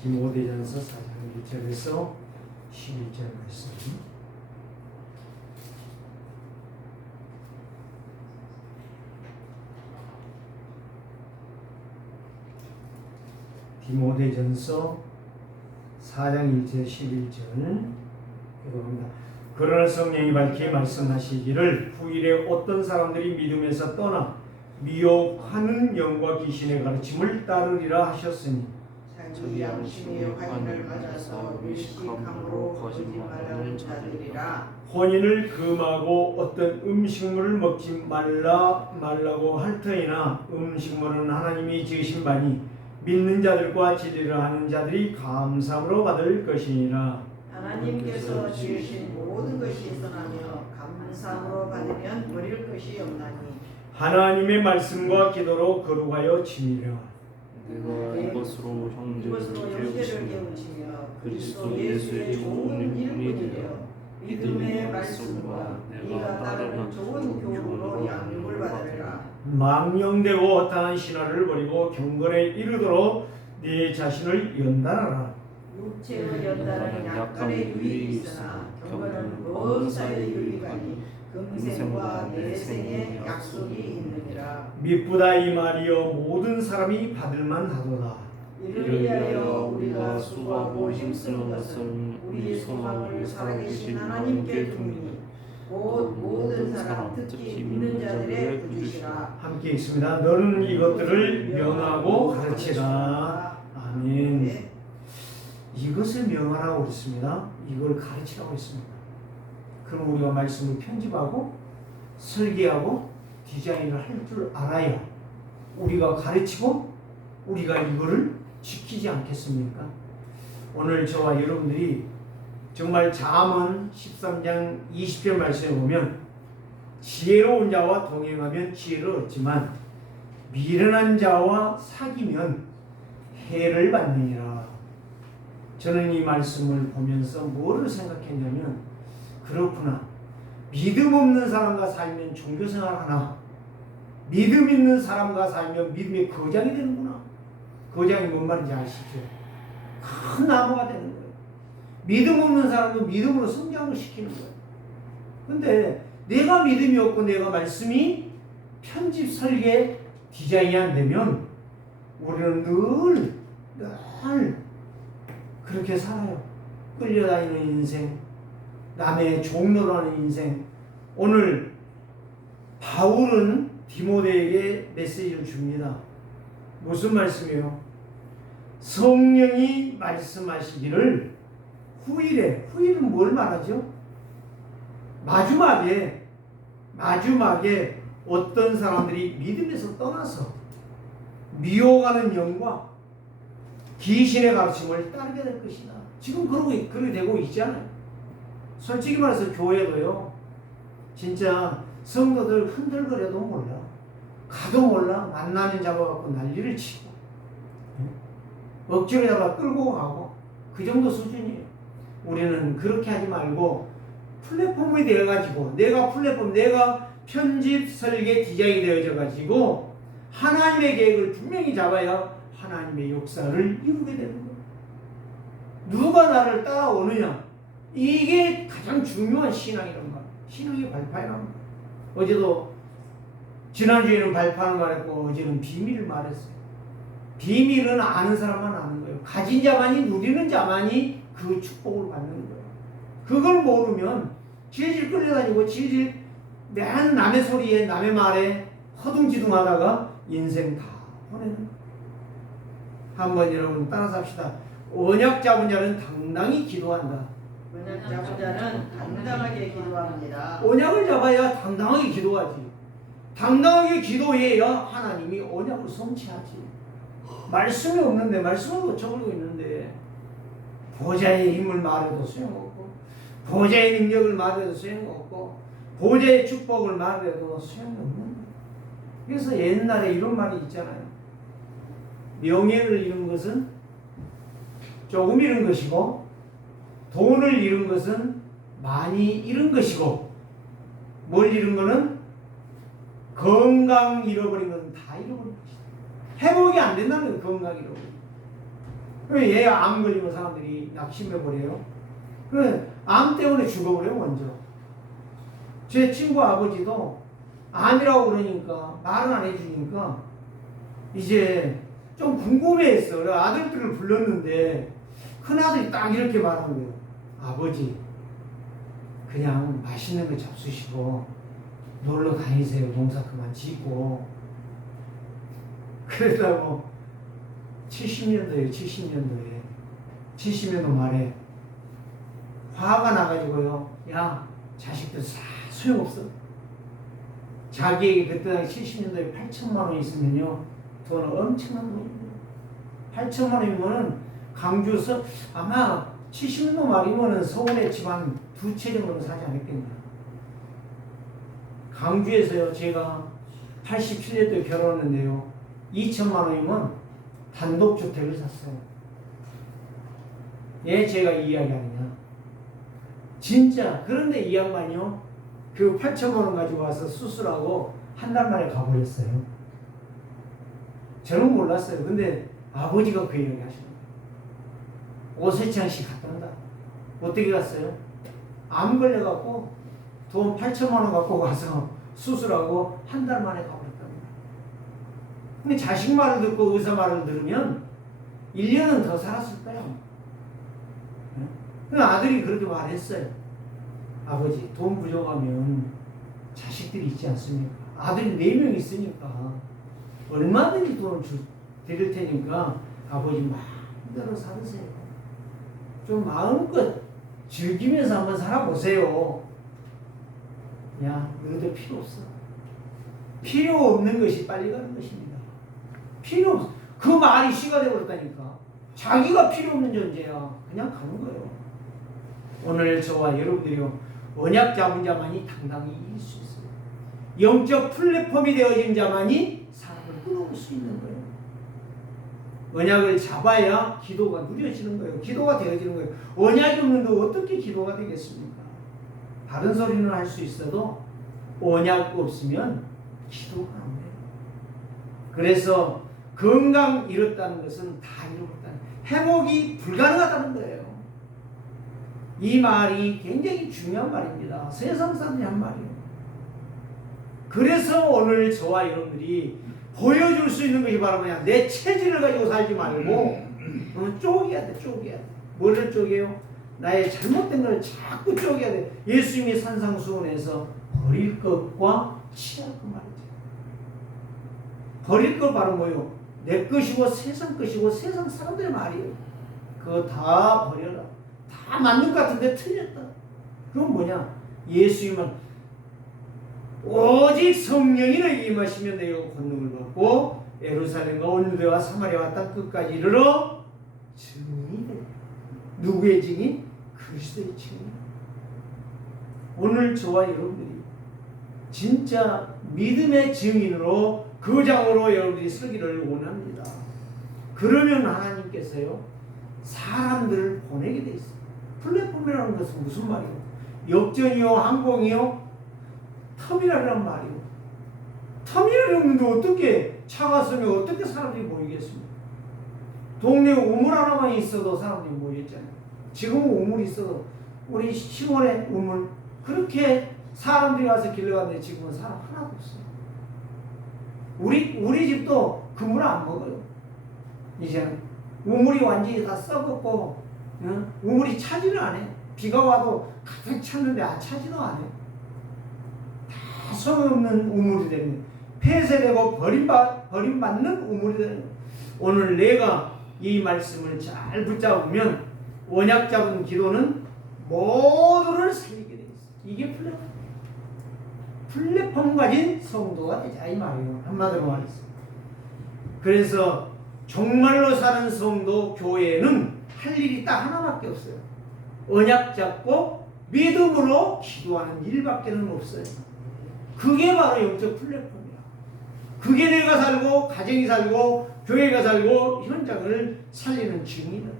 디모데전서 4장 1절에서 11절 말씀. 디모데전서 4장 1절 11절 기도합니다. 그러나 성령이 밝히 말씀하시기를 후일에 어떤 사람들이 믿음에서 떠나 미혹하는 영과 귀신의 가르침을 따르리라 하셨으니 자기 양심의 환인을 맞아서 의식함으로 거짓말하는 자들이라. 혼인을 금하고 어떤 음식물을 먹지 말라고 할 터이나 음식물은 하나님이 지으신 바니 믿는 자들과 진리를 하는 자들이 감사함으로 받을 것이니라. 하나님께서 지으신 모든 것이 선하며 감사함으로 받으면 버릴 것이 없나니 하나님의 말씀과 기도로 거룩하여 지니라. 내가 이것으로 형제를 형제를 깨우치며 깨우치며 그리스도 예수의 좋은 일꾼이되어 믿음의 말씀과 네가 따르는 좋은 교훈으로 양육을 받으라. 망령되고 허탄한 신화를 버리고 경건에 이르도록 네 자신을 연단하라. 육체의 연단은 약간의 유익이 있으나 경건은 범사의 유익하니 금생과 내생의 약속이 있느니라. 미쁘다 이 말이여 모든 사람이 받을만 하도다. 이를 위하여 우리가 수고하고 힘쓰는 것은 우리 소망을 살아계신 하나님께 두니 곧 모든 사람 특히 믿는 자들의 부주시라. 함께 있습니다. 너는 이것들을 명하고 가르치라. 아멘. 네. 이것을 명하라고 했습니다. 이걸 가르치라고 했습니다. 그럼 우리가 말씀을 편집하고 설계하고 디자인을 할 줄 알아야 우리가 가르치고 우리가 이거를 지키지 않겠습니까? 오늘 저와 여러분들이 정말 잠언 13장 20절 말씀에 보면 지혜로운 자와 동행하면 지혜를 얻지만 미련한 자와 사귀면 해를 받느니라. 저는 이 말씀을 보면서 뭐를 생각했냐면 그렇구나. 믿음 없는 사람과 살면 종교생활 하나, 믿음 있는 사람과 살면 믿음의 거장이 되는구나. 거장이 뭔 말인지 아시죠? 큰 나무가 되는 거예요. 믿음 없는 사람은 믿음으로 성장을 시키는 거예요. 근데 내가 믿음이 없고 내가 말씀이 편집, 설계, 디자인이 안 되면 우리는 늘 그렇게 살아요. 끌려다니는 인생, 남의 종로로 하는 인생. 오늘 바울은 디모데에게 메시지를 줍니다. 무슨 말씀이에요? 성령이 말씀하시기를 후일은 뭘 말하죠? 마지막에 어떤 사람들이 믿음에서 떠나서 미혹하는 영과 귀신의 가르침을 따르게 될 것이다. 지금 그렇게 되고 있잖아요. 솔직히 말해서 교회도요, 진짜 성도들 흔들거려도 몰라, 가도 몰라, 만나면 잡아갖고 난리를 치고 억지로 잡아 끌고 가고 그 정도 수준이에요. 우리는 그렇게 하지 말고 플랫폼이 되어가지고 내가 편집, 설계, 디자인이 되어져가지고 하나님의 계획을 분명히 잡아야 하나님의 역사를 이루게 되는 거예요. 누가 나를 따라오느냐, 이게 가장 중요한 신앙이란 말, 신앙의 발파이란 말. 어제도 지난주에는 발파를 말했고 어제는 비밀을 말했어요. 비밀은 아는 사람만 아는 거예요. 가진 자만이, 누리는 자만이 그 축복을 받는 거예요. 그걸 모르면 질질 끌려다니고 질질 맨 남의 소리에 남의 말에 허둥지둥하다가 인생 다 보내는 거예요. 한번 여러분 따라서 합시다. 언약 잡은 자는 당당히 기도한다. 언약 잡은 자는 당당하게 기도합니다. 언약을 잡아야 당당하게 기도하지. 당당하게 기도해야 하나님이 언약을 성취하지. 말씀이 없는데, 말씀을 못 적고 있는데 보좌의 힘을 말해도 소용없고, 보좌의 능력을 말해도 소용없고, 보좌의 축복을 말해도 소용없는 거예요. 그래서 옛날에 이런 말이 있잖아요. 명예를 잃은 것은 조금 잃은 것이고, 돈을 잃은 것은 많이 잃은 것이고, 뭘 잃은 거는 건강 잃어버린 것은 다 잃어버린 것이다. 회복이 안 된다는 거예요. 건강 잃어버린. 얘 암 걸리면 사람들이 낙심해버려요. 그래, 암 때문에 죽어버려요, 먼저. 제 친구 아버지도 암이라고 그러니까, 말은 안 해주니까, 이제 좀 궁금해했어. 그래서 아들들을 불렀는데, 큰아들이 딱 이렇게 말한 거예요. 아버지, 그냥 맛있는 거 잡수시고, 놀러 다니세요. 농사 그만 짓고. 그러다고 70년도에 70년도 말에 화가 나가지고요. 야, 자식들 다 소용없어. 자기에게 그때 당시 70년도에 8천만 원 있으면요, 돈은 엄청난 돈입니다. 8천만 원이면은 강주에서 아마 70년도 말이면은 서울의 집 한 두 채 정도는 사지 않았겠나. 강주에서요, 제가 87년도에 결혼했는데요, 2천만 원이면 단독주택을 샀어요. 예, 제가 이 이야기 아니냐. 진짜. 그런데 이 양반이요, 그 8천만 원 가지고 와서 수술하고 한 달 만에 가버렸어요. 저는 몰랐어요. 근데 아버지가 그 이야기 하시는 거예요. 오세창씨 갔다 온다. 어떻게 갔어요? 암 걸려갖고 돈 8천만 원 갖고 가서 수술하고 한 달 만에 가버렸답니다. 근데 자식 말을 듣고 의사 말을 들으면 1년은 더 살았을 거야. 그 아들이 그렇게 말했어요. 아버지, 돈 부족하면 자식들이 있지 않습니까? 아들이 4명 있으니까 얼마든지 돈을 드릴 테니까 아버지 마음대로 살으세요. 좀 마음껏 즐기면서 한번 살아보세요. 야, 너희들 필요 없어. 필요 없는 것이 빨리 가는 것입니다. 필요 없어. 그 말이 씨가 되어버렸다니까. 자기가 필요 없는 존재야. 그냥 가는 거예요. 오늘 저와 여러분들이요, 언약 잡은 자만이 당당히 이길 수 있어요. 영적 플랫폼이 되어진 자만이 사람을 끌어올 수 있는 거예요. 언약을 잡아야 기도가 누려지는 거예요. 기도가 되어지는 거예요. 언약이 없는데 어떻게 기도가 되겠습니까? 다른 소리는 할 수 있어도 언약 없으면 기도가 안 돼요. 그래서 건강 잃었다는 것은 다 잃어버렸다는, 회복이 불가능하다는 거예요. 이 말이 굉장히 중요한 말입니다. 세상 사람들이 한 말이에요. 그래서 오늘 저와 여러분들이 보여줄 수 있는 것이 바로 뭐냐, 내 체질을 가지고 살지 말고 쪼개야 돼. 쪼개야 돼. 뭐를 쪼개요? 나의 잘못된 걸 자꾸 쪼개야 돼. 예수님이 산상수훈에서 버릴 것과 취할 것 말이죠. 버릴 것 바로 뭐요? 내 것이고 세상 것이고 세상 사람들의 말이에요. 그거 다 버려라. 다 맞는 것 같은데 틀렸다. 그건 뭐냐? 예수님은 오직 성령이 너에게 임하시면 너희가 권능을 받고 예루살렘과 온 유대와 사마리아와 땅 끝까지 이르러 증인이 되리라. 누구의 증인? 그리스도의 증인. 오늘 저와 여러분들이 진짜 믿음의 증인으로, 거장으로 여러분들이 서기를 원합니다. 그러면 하나님께서요, 사람들을 보내게 돼 있어요. 플랫폼이라는 것은 무슨 말이에요? 역전이요, 항공이요, 터미널이란 말이에요. 터미널이 없는데 어떻게 차가 서면 어떻게 사람들이 모이겠습니까? 동네에 우물 하나만 있어도 사람들이 모였잖아요. 지금은 우물이 있어도, 우리 시골에 우물, 그렇게 사람들이 와서 길러 갔는데 지금은 사람 하나도 없어요. 우리 집도 그 물 안 먹어요. 이제는 우물이 완전히 다 썩었고, 우물이 차지를 안 해. 비가 와도 가득 찼는데 차지도 안 해. 다 소용없는 우물이 되는 거예요. 폐쇄되고 버림받는 우물이 되는 거예요. 오늘 내가 이 말씀을 잘 붙잡으면 언약 잡은 기도는 모두를 살리게 돼 있어요. 이게 플랫폼 가진 성도가 되자 이 말이에요. 한마디로 말해서. 그래서 정말로 사는 성도 교회는 할 일이 딱 하나밖에 없어요. 언약 잡고 믿음으로 기도하는 일밖에는 없어요. 그게 바로 영적 플랫폼이야. 그게 내가 살고 가정이 살고 교회가 살고 현장을 살리는 증인이다.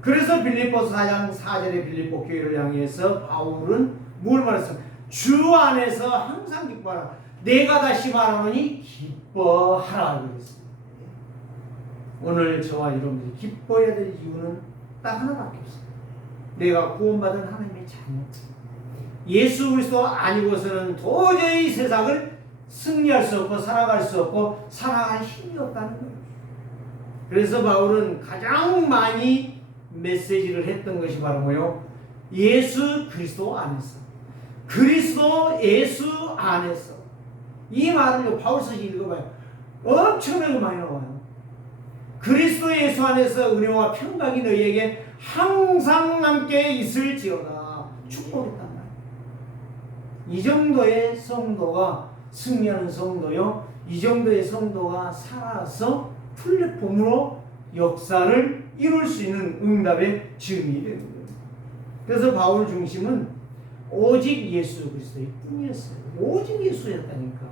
그래서 빌립보서 4장 4절의 빌립보 교회를 향해서 바울은 뭘 말했어? 주 안에서 항상 기뻐하라. 내가 다시 말하노니 기뻐하라 그랬습니다. 오늘 저와 여러분들이 기뻐해야 될 이유는 딱 하나밖에 없어요. 내가 구원받은 하나님의 자녀. 예수 그리스도 아니고서는 도저히 세상을 승리할 수 없고 살아갈 수 없고 살아갈 힘이 없다는 거예요. 그래서 바울은 가장 많이 메시지를 했던 것이 바로 뭐요? 예수 그리스도 안에서. 그리스도 예수 안에서. 이 말을 바울서 읽어봐요. 엄청나게 많이 나와요. 그리스도 예수 안에서 은혜와 평강이 너희에게 항상 함께 있을지어다. 축복했단 말이에요. 이 정도의 성도가 승리하는 성도요. 이 정도의 성도가 살아서 플랫폼으로 역사를 이룰 수 있는 응답의 증인이 되는 거예요. 그래서 바울 중심은 오직 예수 그리스도의 뿐이었어요. 오직 예수였다니까.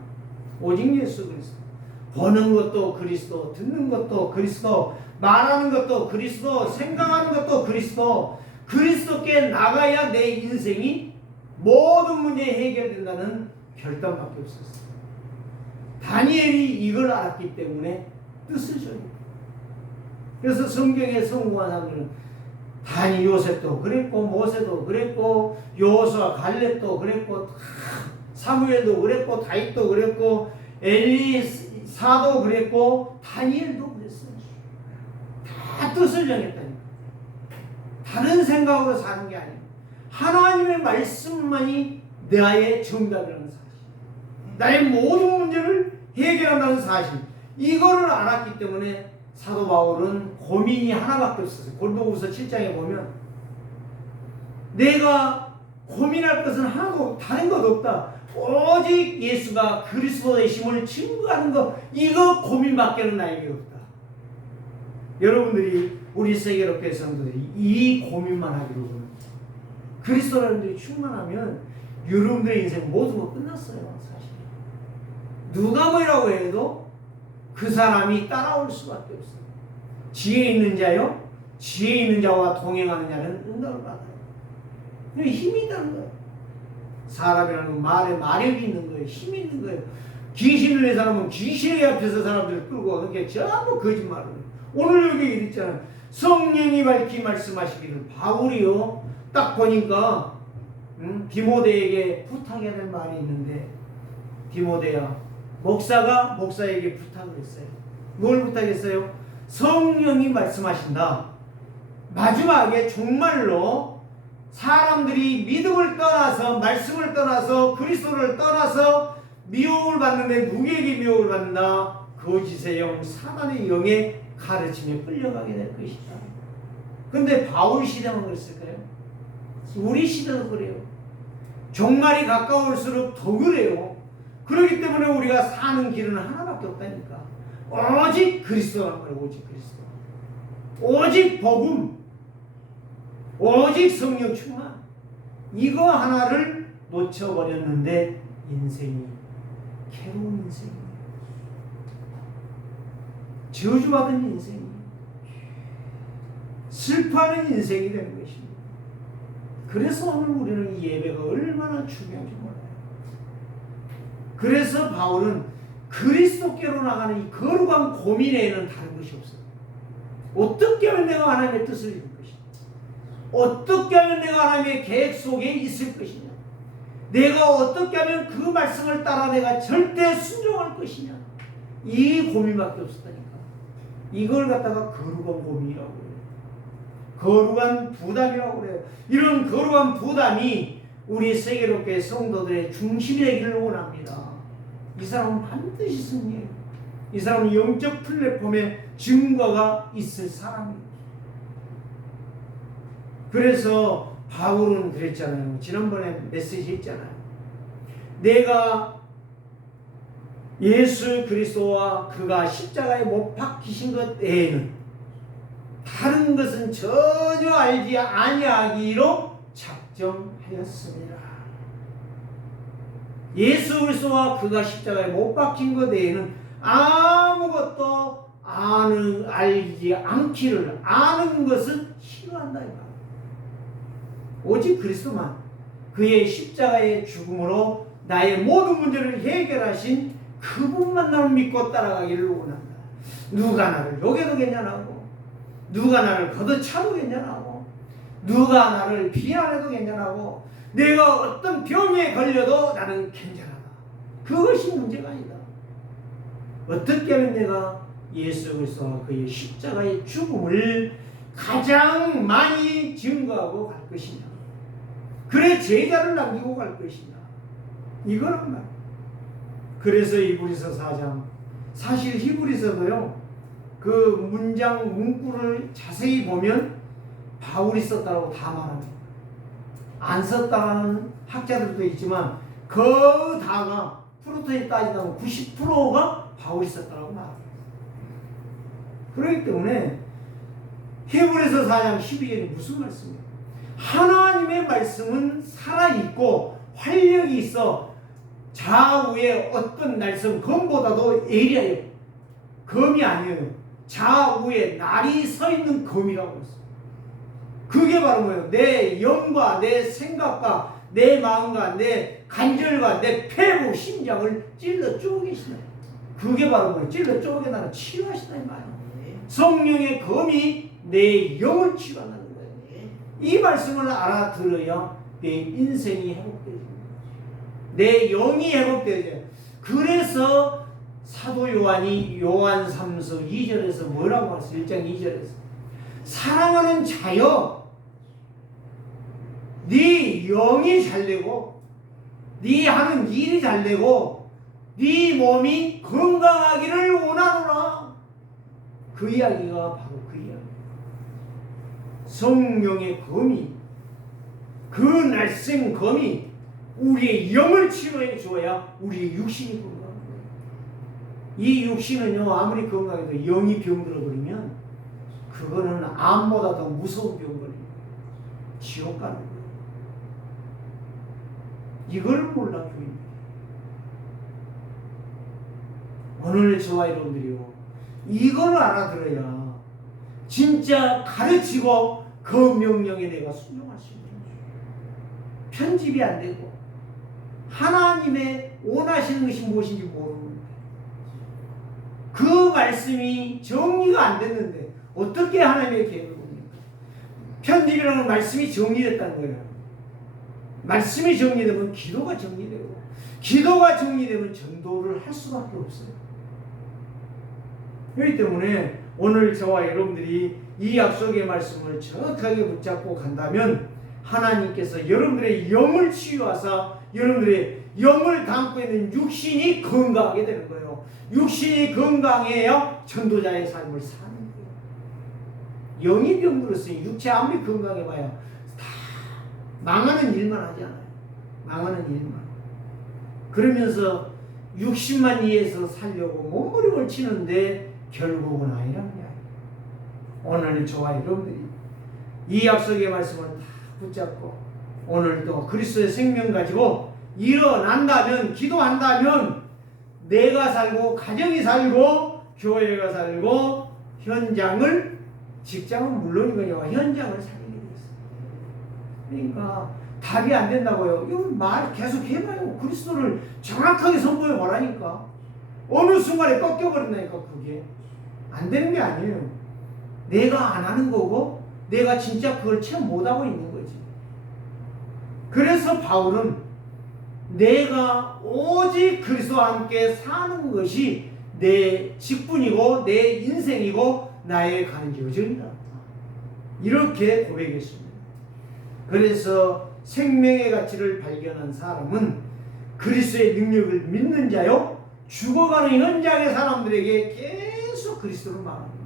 오직 예수 그리스도. 보는 것도 그리스도, 듣는 것도 그리스도, 말하는 것도 그리스도, 생각하는 것도 그리스도. 그리스도께 나가야 내 인생이 모든 문제 해결된다는 결단밖에 없었어요. 다니엘이 이걸 알았기 때문에 뜻을 줘요. 그래서 성경에 성공한 사람들은 요셉도 그랬고, 모세도 그랬고, 여호수아 갈렙도 그랬고, 사무엘도 그랬고, 다윗도 그랬고, 엘리사도 그랬고, 다니엘도 그랬어요. 다 뜻을 정했다니까. 다른 생각으로 사는 게 아니에요. 하나님의 말씀만이 나의 정답이라는 사실, 나의 모든 문제를 해결한다는 사실, 이거를 알았기 때문에 사도 바울은 고민이 하나밖에 없었어요. 고린도후서 7장에 보면 내가 고민할 것은 하나도 다른 것 없다. 오직 예수가 그리스도의 힘을 증거하는 것, 이거 고민밖에는 나에게 없다. 여러분들이 우리 세계롭게 성도들이 이 고민만 하기로 합니다. 그리스도라는 분들이 충만하면 여러분들의 인생 모든 거 끝났어요. 사실 누가 뭐라고 해도 그 사람이 따라올 수밖에 없어요. 지혜 있는 자요, 지혜 있는 자와 동행하는 자는 응답을 받아요. 힘이 있다는 거예요. 사람이라는 건 말에 마력이 있는 거예요. 힘이 있는 거예요. 귀신을 낸 사람은 귀신의 앞에서 사람들을 끌고 그게 전부 거짓말을 해요. 오늘 여기 이랬잖아요. 성령이 밝히 말씀하시기를. 바울이요, 딱 보니까 디모데에게 부탁해야 될 말이 있는데, 디모데야, 목사가 목사에게 부탁을 했어요. 뭘 부탁했어요? 성령이 말씀하신다. 마지막에 정말로 사람들이 믿음을 떠나서, 말씀을 떠나서, 그리스도를 떠나서 미혹을 받는데 누구에게 미혹을 받는다? 거짓의 영, 사단의 영의 가르침에 끌려가게 될 것이다. 근데 바울 시대만 그랬을까요? 우리 시대도 그래요. 종말이 가까울수록 더 그래요. 그렇기 때문에 우리가 사는 길은 하나밖에 없다니까. 오직 그리스도란 말이에요. 오직 그리스도. 오직 복음. 오직 성령 충만. 이거 하나를 놓쳐버렸는데 인생이 괴로운 인생이에요. 저주받은 인생이에요. 슬퍼하는 인생이 되는 것입니다. 그래서 오늘 우리는 이 예배가 얼마나 중요한지 몰라요. 그래서 바울은 그리스도께로 나가는 이 거룩한 고민에는 다른 것이 없어요. 어떻게 하면 내가 하나님의 뜻을 이룰 것이냐, 어떻게 하면 내가 하나님의 계획 속에 있을 것이냐, 내가 어떻게 하면 그 말씀을 따라 내가 절대 순종할 것이냐, 이 고민밖에 없었다니까. 이걸 갖다가 거룩한 고민이라고 해요. 거룩한 부담이라고 그래요. 이런 거룩한 부담이 우리 세계롭게 성도들의 중심이 되기를 원합니다. 이 사람은 반드시 승리해요. 이 사람은 영적 플랫폼에 증거가 있을 사람입니다. 그래서 바울은 그랬잖아요. 지난번에 메시지 했잖아요. 내가 예수 그리스도와 그가 십자가에 못 박히신 것 외에는 다른 것은 전혀 알지 아니하기로 작정하였습니다. 예수 그리스도와 그가 십자가에 못 박힌 것 외에는 아무것도 알지 않기를, 아는 것은 싫어한다. 오직 그리스도만, 그의 십자가의 죽음으로 나의 모든 문제를 해결하신 그분만 나를 믿고 따라가기를 원한다. 누가 나를 욕해도 괜찮하고, 누가 나를 걷어차도 괜찮하고, 누가 나를 비난해도 괜찮하고, 내가 어떤 병에 걸려도 나는 괜찮하다. 그것이 문제가 아니다. 어떻게 하면 내가 예수 그리스도와 그의 십자가의 죽음을 가장 많이 증거하고 갈 것이냐, 그래 제자를 남기고 갈 것이냐, 이거란 말이야. 그래서 히브리서 4장, 사실 히브리서도요, 그 문구를 자세히 보면 바울이 썼다고 다 말합니다. 안 썼다는 학자들도 있지만 그 다가 프로토에 따지면 90%가 바울이 썼다고 말합니다. 그렇기 때문에 히브리서 4장 12절이 무슨 말씀이에요? 하나님의 말씀은 살아있고 활력이 있어 좌우에 어떤 날선 검보다도 예리하여, 검이 아니에요. 좌우에 날이 서 있는 검이라고 했어요. 그게 바로 뭐예요? 내 영과 내 생각과 내 마음과 내 간절과 내 폐부 심장을 찔러 쪼개시나. 그게 바로 뭐예요? 찔러 쪼개나는 치유하시다 이 말이에요. 성령의 검이 내 영을 치유한다는 거예요. 이 말씀을 알아들어야 내 인생이 회복되죠. 내 영이 회복되죠. 그래서 사도 요한이 요한 3서 2절에서 뭐라고 했어요? 1장 2절에서 사랑하는 자여, 네 영이 잘되고 네 하는 일이 잘되고 네 몸이 건강하기를 원하노라. 그 이야기가 바로 그 이야기. 성령의 검이, 그 날쌘 검이 우리의 영을 치료해 주어야 우리의 육신이 건강한 거예요. 이 육신은요, 아무리 건강해도 영이 병들어 버리면 그거는 암보다 더 무서운 병거리입니다. 지옥 가는 거예요. 이걸 몰라 교인들이. 오늘 저와 여러분들이요, 이걸 알아들어야 진짜 가르치고 그 명령에 내가 순종할 수 있는 거예요. 편집이 안 되고 하나님의 원하시는 것이 무엇인지 모르는 거예요. 그 말씀이 정리가 안 됐는데 어떻게 하나님의 계획을 봅니까? 편집이라는 말씀이 정리됐다는 거예요. 말씀이 정리되면 기도가 정리되고, 기도가 정리되면 전도를 할 수밖에 없어요. 그렇기 때문에 오늘 저와 여러분들이 이 약속의 말씀을 정확하게 붙잡고 간다면 하나님께서 여러분들의 영을 치유하사 여러분들의 영을 담고 있는 육신이 건강하게 되는 거예요. 육신이 건강해야 전도자의 삶을 사는 거예요. 영이 병들었으니 육체 아무리 건강해봐야 다 망하는 일만 하지 않아요. 망하는 일만. 그러면서 육신만 위해서 살려고 몸부림을 치는데 결국은 아니란 거야. 오늘 저와 여러분들이 이 약속의 말씀을 다 붙잡고 오늘도 그리스도의 생명 가지고 일어난다면, 기도한다면 내가 살고 가정이 살고 교회가 살고 현장을, 직장은 물론이거니와 현장을 살게 되겠어요. 그러니까 답이 안 된다고요. 이거 말 계속 해봐요. 그리스도를 정확하게 선포해 보라니까. 어느 순간에 꺾여버린다니까. 그게 안 되는 게 아니에요. 내가 안 하는 거고 내가 진짜 그걸 체험 못하고 있는 거지. 그래서 바울은 내가 오직 그리스도와 함께 사는 것이 내 직분이고 내 인생이고 나의 가는 여정이다, 이렇게 고백했습니다. 그래서 생명의 가치를 발견한 사람은 그리스도의 능력을 믿는 자요, 죽어가는 현장의 사람들에게 계속 그리스도를 말합니다.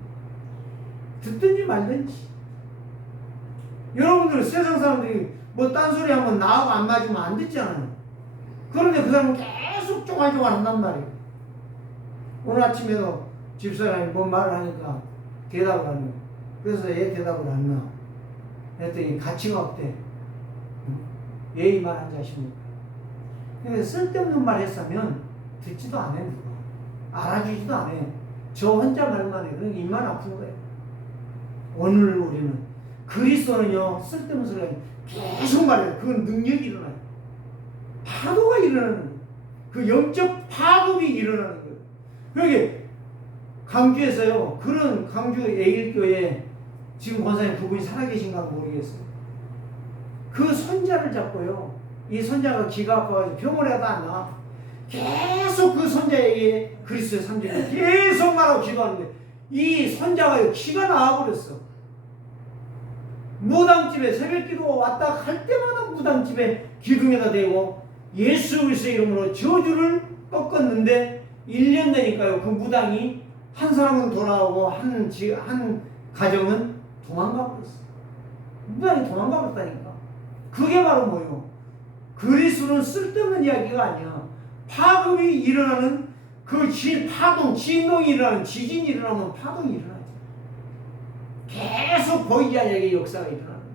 듣든지 말든지. 여러분들은 세상 사람들이 뭐 딴소리 하면 나하고 안 맞으면 안 듣잖아요. 그런데 그 사람은 계속 쪼갈쪼갈 한단 말이에요. 오늘 아침에도 집사람이 뭔 말을 하니까 대답을 하네요. 그래서 얘 대답을 안 나. 그랬더니 가치가 없대. 예의 말한 자십니까? 근데 쓸데없는 말 했으면 듣지도 않아요. 누가 알아주지도 않아요. 저 혼자 말만 해. 그러니까 입만 아픈 거예요. 오늘 우리는 그리스도는요, 쓸데없는 소리가 계속 말해요. 그건 능력이 일어나요. 파도가 일어나는 거예요. 그 영적 파급이 일어나는 거예요. 그러니까 광주에서요. 그런 광주 예일교회 지금 권사님 그분이 살아계신가 모르겠어요. 그 손자를 잡고요. 이 손자가 기가 아파가지고 병원에 가도 안 나와. 계속 그 손자에게 그리스도의 삼재를 계속 말하고 기도하는데 이 손자가 기가 나와버렸어. 무당집에 새벽기도 왔다 갈 때마다 무당집에 기둥에다 대고 예수 그리스도의 이름으로 저주를 꺾었는데 1년 되니까요. 그 무당이 한 사람은 돌아오고 한 가정은 도망가 버렸어. 무당이 도망가 버렸다니까. 그게 바로 뭐예요? 그리스도는 쓸데없는 이야기가 아니야. 파급이 일어나는 그 파동, 진동이 일어나는 지진이 일어나면 파동이 일어나죠. 계속 보이지 않게 역사가 일어나는 거예요.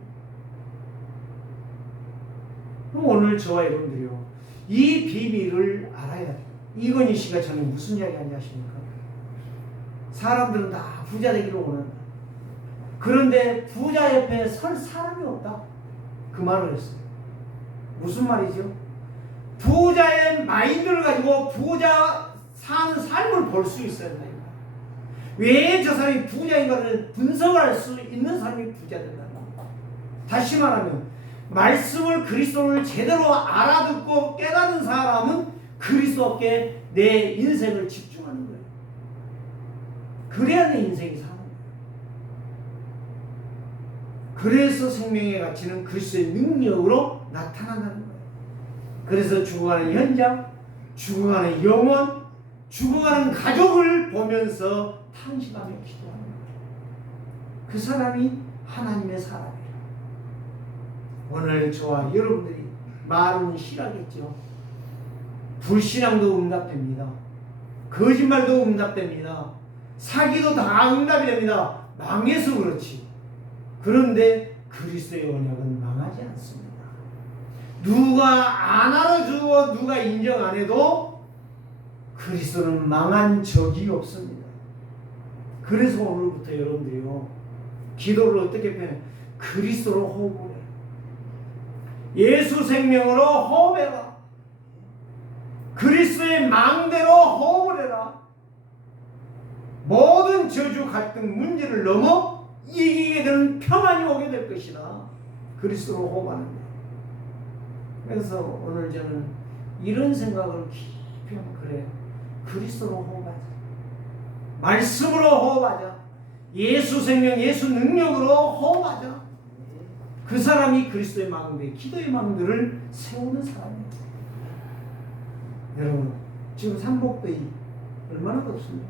그럼 오늘 저와 여러분들이요. 이 비밀을 알아야 돼요. 이건희 씨가 전에 무슨 이야기 하는지 아십니까? 사람들은 다 부자 되기를 원한다. 그런데 부자 옆에 설 사람이 없다. 그 말을 했어요. 무슨 말이죠? 부자의 마인드를 가지고 부자 사는 삶을 볼 수 있어야 된다. 왜 저 사람이 부자인가를 분석할 수 있는 사람이 부자 된다. 다시 말하면 말씀을 그리스도를 제대로 알아듣고 깨닫는 사람은 그리스도께 내 인생을 집중하는 거예요. 그래야 내 인생이 사는 거예요. 그래서 생명의 가치는 그리스도의 능력으로 나타난다는 거예요. 그래서 죽어가는 현장, 죽어가는 영혼, 죽어가는 가족을 보면서 탄식하며 기도하는 거예요. 그 사람이 하나님의 사람이에요. 오늘 저와 여러분들이 말은 싫어하겠죠. 불신앙도 응답됩니다. 거짓말도 응답됩니다. 사기도 다 응답이 됩니다. 망해서 그렇지. 그런데 그리스도의 언약은 망하지 않습니다. 누가 안 알아주고 누가 인정 안 해도 그리스도는 망한 적이 없습니다. 그래서 오늘부터 여러분들이요. 기도를 어떻게 표현해? 그리스도로 호흡을 해. 예수 생명으로 호흡해라. 그리스도의 망대로 호흡을 해라. 모든 저주, 갈등, 문제를 넘어 이기게 되는 평안이 오게 될 것이다. 그리스도로 호흡하는 거예요. 그래서 오늘 저는 이런 생각을 깊이 하면 그래요. 그리스도로 호흡하자. 말씀으로 호흡하자. 예수 생명, 예수 능력으로 호흡하자. 그 사람이 그리스도의 망대, 기도의 망대를 세우는 사람이에요. 여러분, 지금 삼복더위 얼마나 덥습니까?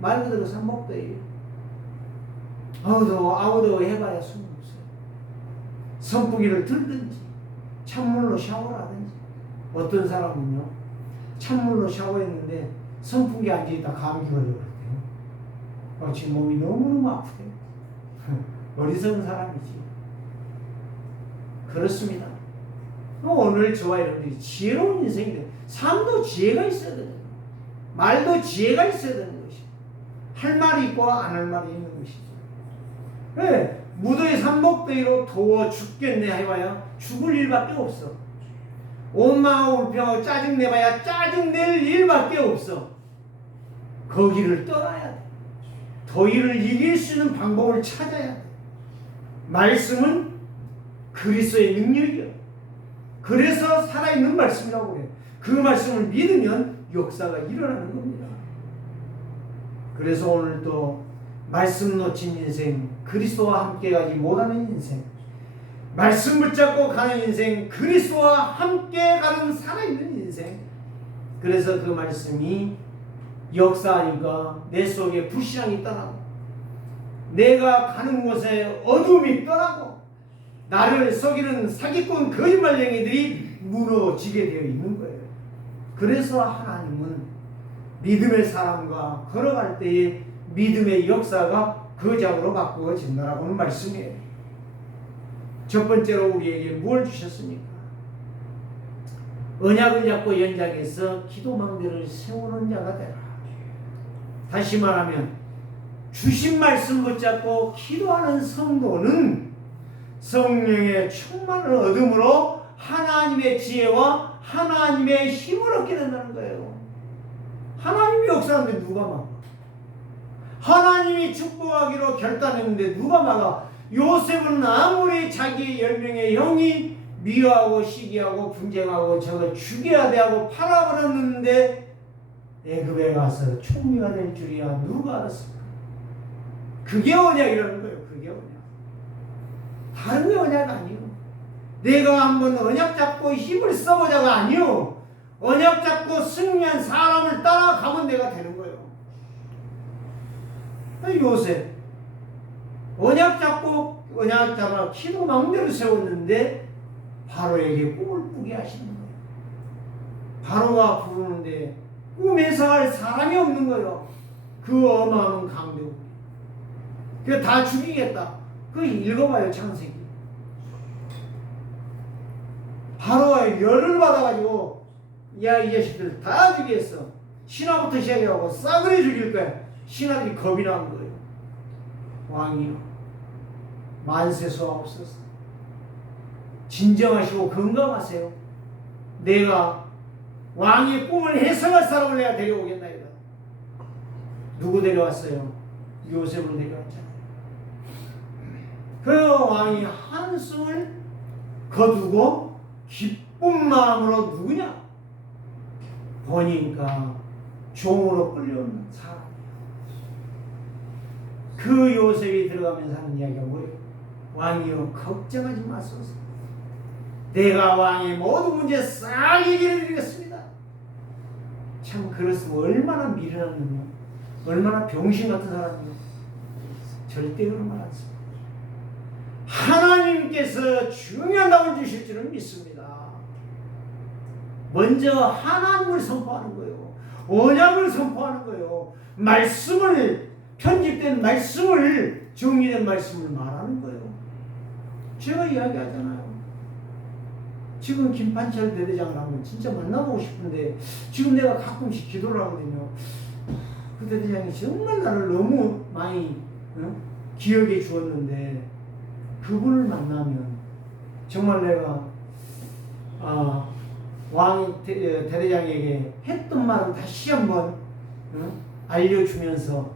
말 그대로 삼복더위. 아우도 해봐야 소용없어요. 선풍기를 들든지 찬물로 샤워를 하든지. 어떤 사람은요, 찬물로 샤워했는데 선풍기 앉아있다 감기 걸려버렸대요. 지금 몸이 너무너무 아프대요. 어리석은 사람이지. 그렇습니다. 오늘 저와 여러분들이 지혜로운 인생이 돼요. 삶도 지혜가 있어야 돼요. 말도 지혜가 있어야 되는 것이죠. 할 말이 있고 안 할 말이 있는 것이죠. 왜? 무더위 삼복더위로 더워 죽겠네 해봐야 죽을 일밖에 없어. 원망하고 불평하고 짜증내봐야 짜증낼 일밖에 없어. 거기를 떠나야 돼. 더위를 이길 수 있는 방법을 찾아야 돼. 말씀은 그리스도의 능력이에요. 그래서 살아있는 말씀이라고 그래요. 그 말씀을 믿으면 역사가 일어나는 겁니다. 그래서 오늘 또 말씀 놓친 인생, 그리스도와 함께 가지 못하는 인생, 말씀 붙잡고 가는 인생, 그리스도와 함께 가는 살아있는 인생. 그래서 그 말씀이 역사하니까 내 속에 불신앙이 떠나고 내가 가는 곳에 어둠이 떠나고 나를 속이는 사기꾼 거짓말쟁이들이 무너지게 되어 있는 거예요. 그래서 하나님은 믿음의 사람과 걸어갈 때에 믿음의 역사가 거장으로 바꾸어진다라고는 말씀이에요. 첫 번째로 우리에게 뭘 주셨습니까? 언약을 잡고 연장해서 기도망대를 세우는 자가 되라. 다시 말하면 주신 말씀 붙잡고 기도하는 성도는 성령의 충만을 얻음으로 하나님의 지혜와 하나님의 힘을 얻게 된다는 거예요. 하나님이 역사하는데 누가 막아? 하나님이 축복하기로 결단했는데 누가 막아? 요셉은 아무리 자기 10명의 형이 미워하고 시기하고 분쟁하고 저거 죽여야 돼 하고 팔아버렸는데 애굽에 가서 총리가 될 줄이야 누가 알았을까? 그게 언약이라는 거예요. 그게 언약. 다른 게 언약 아니에요. 내가 한번 언약 잡고 힘을 써보자가 아니요. 언약 잡고 승리한 사람을 따라가면 내가 되는 거예요. 요셉 언약 잡아 기도 망대를 세웠는데 바로에게 꿈을 꾸게 하시는 거예요. 바로가 부르는데 꿈에서 할 사람이 없는 거예요. 그 어마어마한 강대국. 그 다 죽이겠다. 그거 읽어봐요, 창세기. 바로가 열을 받아가지고 야 이 자식들 다 죽이겠어. 신하부터 시작해가고 싸그리 죽일 거야. 신하들이 겁이 난 거예요. 왕이요, 만세수가 없었어. 진정하시고 건강하세요. 내가 왕의 꿈을 해석할 사람을 내가 데려오겠나이다. 누구 데려왔어요? 요셉을 데려왔잖아요. 그 왕이 한숨을 거두고 기쁜 마음으로 누구냐? 보니까 종으로 끌려오는 사람. 그 요셉이 들어가면서 하는 이야기가 뭐예요? 왕이여 걱정하지 마소서. 내가 왕의 모든 문제 싹 얘기해 드리겠습니다. 참 그렇으면 얼마나 미련한 놈이요, 얼마나 병신 같은 사람이요. 절대 그런 말 안 씁니다. 하나님께서 중요한 답을 주실 줄은 믿습니다. 먼저 하나님을 선포하는 거예요. 언약을 선포하는 거예요. 말씀을, 편집된 말씀을, 정리된 말씀을 말하는 거예요. 제가 이야기하잖아요. 지금 김판철 대대장을 한번 진짜 만나보고 싶은데 지금 내가 가끔씩 기도를 하거든요. 그 대대장이 정말 나를 너무 많이 기억해 주었는데 그분을 만나면 정말 내가 왕 대대장에게 했던 말을 다시 한번 알려주면서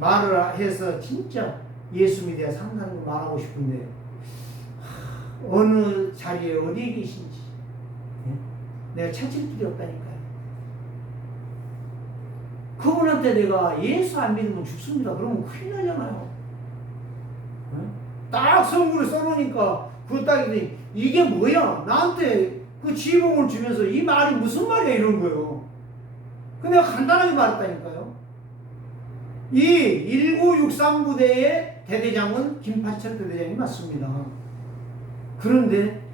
말을 해서 진짜 예수 믿어야 산다는 거 말하고 싶은데 어느 자리에 어디에 계신지 내가 찾을 길이 없다니까요. 그분한테 내가 예수 안 믿으면 죽습니다 그러면 큰일 나잖아요. 딱 성구를 써놓으니까 그거 딱 이게 뭐야? 나한테 그 지휘봉을 주면서 이 말이 무슨 말이야 이런 거예요. 근데 내가 간단하게 말했다니까요. 이 1963 부대의 대대장은 김판철 대대장이 맞습니다. 그런데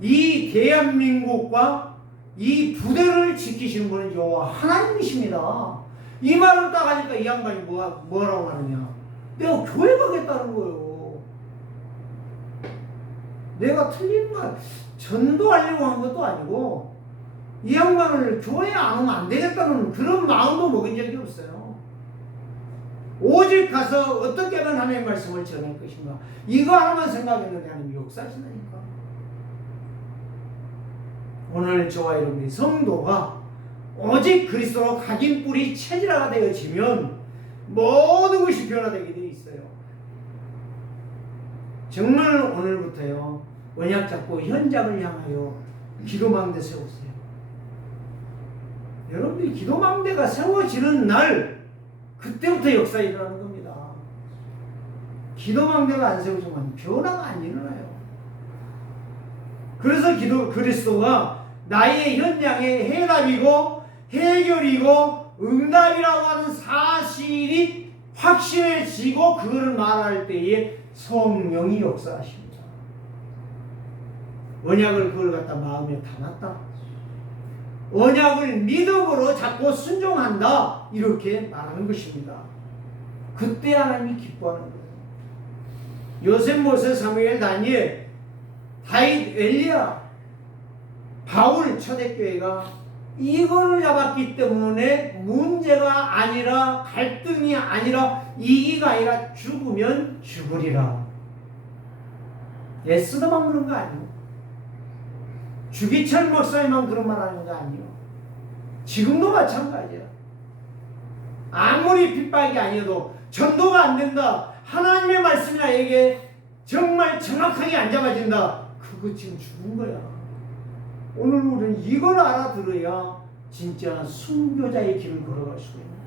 이 대한민국과 이 부대를 지키시는 분은 여호와 하나님이십니다. 이 말을 딱 하니까 이 양반이 뭐라고 하느냐? 내가 교회 가겠다는 거예요. 내가 틀린 말 전도하려고 한 것도 아니고 이 양반을 교회 안 오면 안 되겠다는 그런 마음도 먹은 적이 없어요. 오직 가서 어떻게 하면 하나님의 말씀을 전할 것인가 이거 하나만 생각했는데 하나님이 역사하시다니까. 오늘 저와 여러분이 성도가 오직 그리스도로 각인 뿌리 체질화가 되어지면 모든 것이 변화되게 되어 있어요. 정말 오늘부터요 언약 잡고 현장을 향하여 기도망대 세우세요. 여러분들이 기도망대가 세워지는 날 그때부터 역사 일어나는 겁니다. 기도망대가 안 세워지면 변화가 안 일어나요. 그래서 그리스도가 나의 현장의 해답이고 해결이고 응답이라고 하는 사실이 확실해지고 그거를 말할 때에 성령이 역사하십니다. 언약을 그걸 갖다 마음에 담았다. 언약을 믿음으로 잡고 순종한다. 이렇게 말하는 것입니다. 그때 하나님이 기뻐하는 거예요. 요셉, 모세, 사무엘, 다니엘, 다윗, 엘리야, 바울, 초대교회가 이걸 잡았기 때문에 문제가 아니라 갈등이 아니라 이기가 아니라 죽으면 죽으리라. 애쓰다만 그런 거 아니에요. 주기철 목사님만 그런 말 하는 거 아니에요. 지금도 마찬가지야. 아무리 핍박이 아니어도 전도가 안 된다. 하나님의 말씀이 나에게 정말 정확하게 안 잡아진다. 그거 지금 죽은 거야. 오늘 우리는 이걸 알아들어야 진짜 순교자의 길을 걸어갈 수가 있는 거야.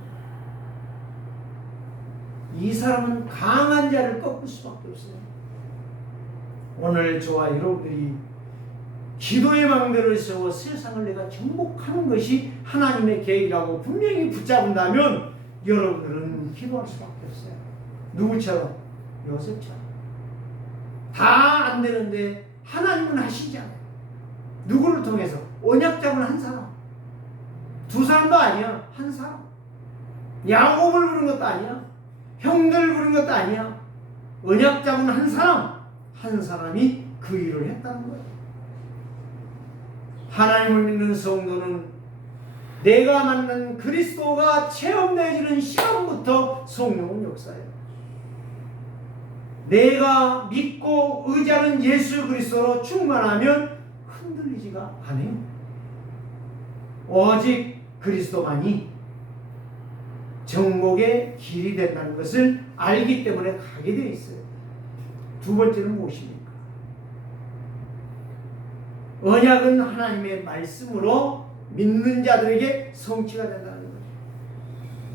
이 사람은 강한 자를 꺾을 수밖에 없어요. 오늘 저와 여러분들이 기도의 망대를 세워 세상을 내가 정복하는 것이 하나님의 계획이라고 분명히 붙잡는다면 여러분들은 기도할 수밖에 없어요. 누구처럼? 요셉처럼. 다 안 되는데 하나님은 하시지 않아요. 누구를 통해서? 언약 잡은 한 사람. 두 사람도 아니야. 한 사람. 야곱을 부른 것도 아니야. 형들을 부른 것도 아니야. 언약 잡은 한 사람. 한 사람이 그 일을 했다는 거예요. 하나님을 믿는 성도는 내가 만난 그리스도가 체험되어지는 시간부터 성령은 역사해요. 내가 믿고 의지하는 예수 그리스도로 충만하면 흔들리지가 않아요. 오직 그리스도만이 정복의 길이 된다는 것을 알기 때문에 가게 되어 있어요. 두 번째는 무엇입니까? 언약은 하나님의 말씀으로 믿는 자들에게 성취가 된다는 거예요.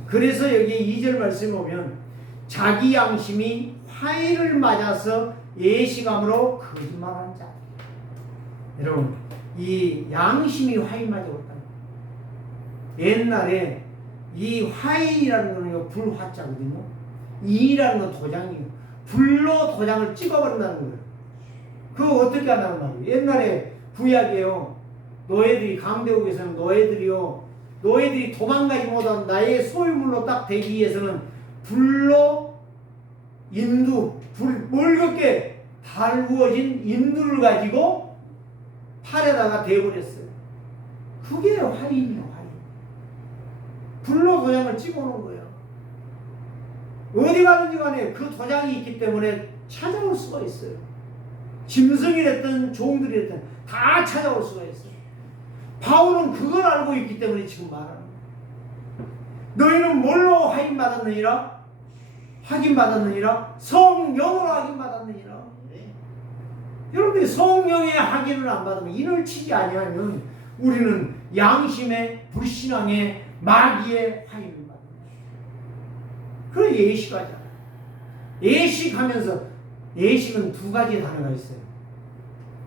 그래서 여기 2절 말씀에 보면 자기 양심이 화의를 맞아서 예시감으로 거짓말하는 자. 여러분, 이 양심이 화의 맞아왔다는 거예요. 옛날에 이 화의라는 거는 불화자거든요. 이라는 건 도장이에요. 불로 도장을 찍어버린다는 거예요. 그거 어떻게 한다는 말이에요? 옛날에 구약이에요. 노예들이 강대국에서는 노예들이 도망가지 못한 나의 소유물로 딱 되기 위해서는 불로 멀겋게 달구어진 인두를 가지고 팔에다가 대버렸어요. 그게 화인이에요. 화인. 불로 도장을 찍어놓은 거예요. 어디 가든지 간에 그 도장이 있기 때문에 찾아올 수가 있어요. 짐승이 됐든 종들이 됐든 다 찾아올 수가 있어요. 바울은 그걸 알고 있기 때문에 지금 말하는 거예요. 너희는 뭘로 확인받았느니라? 확인받았느니라? 성령으로 확인받았느니라? 네. 여러분들이 성령의 확인을 안 받으면 인을 치지 아니하면 우리는 양심의 불신앙의 마귀의 확인을 받는 거예요. 그래 예식하잖아요. 예식하면서 예식은 두 가지 단어가 있어요.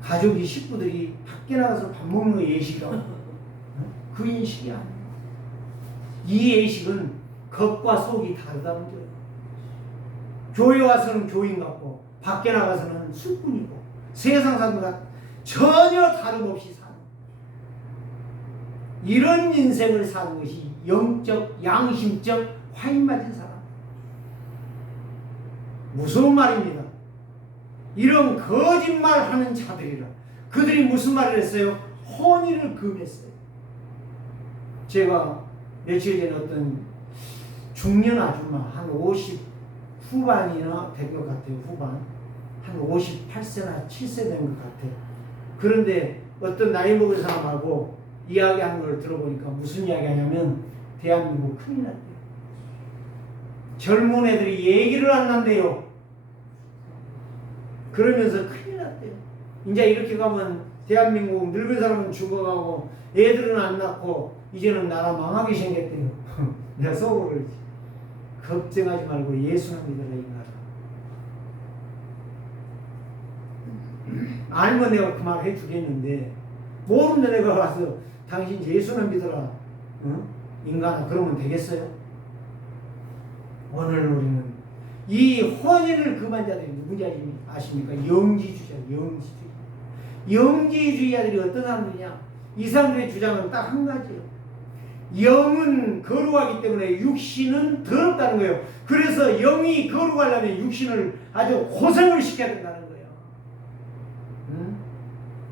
가족이 식구들이 밖에 나가서 밥 먹는 거 예식이라고. 그 예식이 아니에요. 이 예식은 겉과 속이 다르다는 거예요. 교회 와서는 교인 같고 밖에 나가서는 술꾼이고 세상 사람들과 전혀 다름없이 사는 이런 인생을 사는 것이 영적, 양심적 화인 맞은 사람. 무서운 말입니다. 이런 거짓말하는 자들이라. 그들이 무슨 말을 했어요? 혼인을 금했어요. 제가 며칠 전에 어떤 중년 아줌마 한 50 후반이나 된 것 같아요. 후반 한 58세나 7세 된 것 같아요. 그런데 어떤 나이 먹은 사람하고 이야기하는 걸 들어보니까 무슨 이야기 하냐면 대한민국 큰일 났대요. 젊은 애들이 얘기를 안 한대요. 그러면서 큰일 났대요. 이제 이렇게 가면 대한민국 늙은 사람은 죽어가고 애들은 안 낳고 이제는 나라 망하게 생겼대요. 내가 속으로 그러지. 걱정하지 말고 예수는 믿어라 이 나라. 알면 내가 그 말 해주겠는데 모르는데 내가 와서 당신 예수는 믿어라 인간아 그러면 되겠어요? 오늘 우리는 이 혼인을 금한 자들이 누군지 아십니까? 영지주의자, 영지주의자들이 어떤 사람들이냐? 이 사람들의 주장은 딱 한 가지예요. 영은 거룩하기 때문에 육신은 더럽다는 거예요. 그래서 영이 거룩하려면 육신을 아주 고생을 시켜야 된다는 거예요.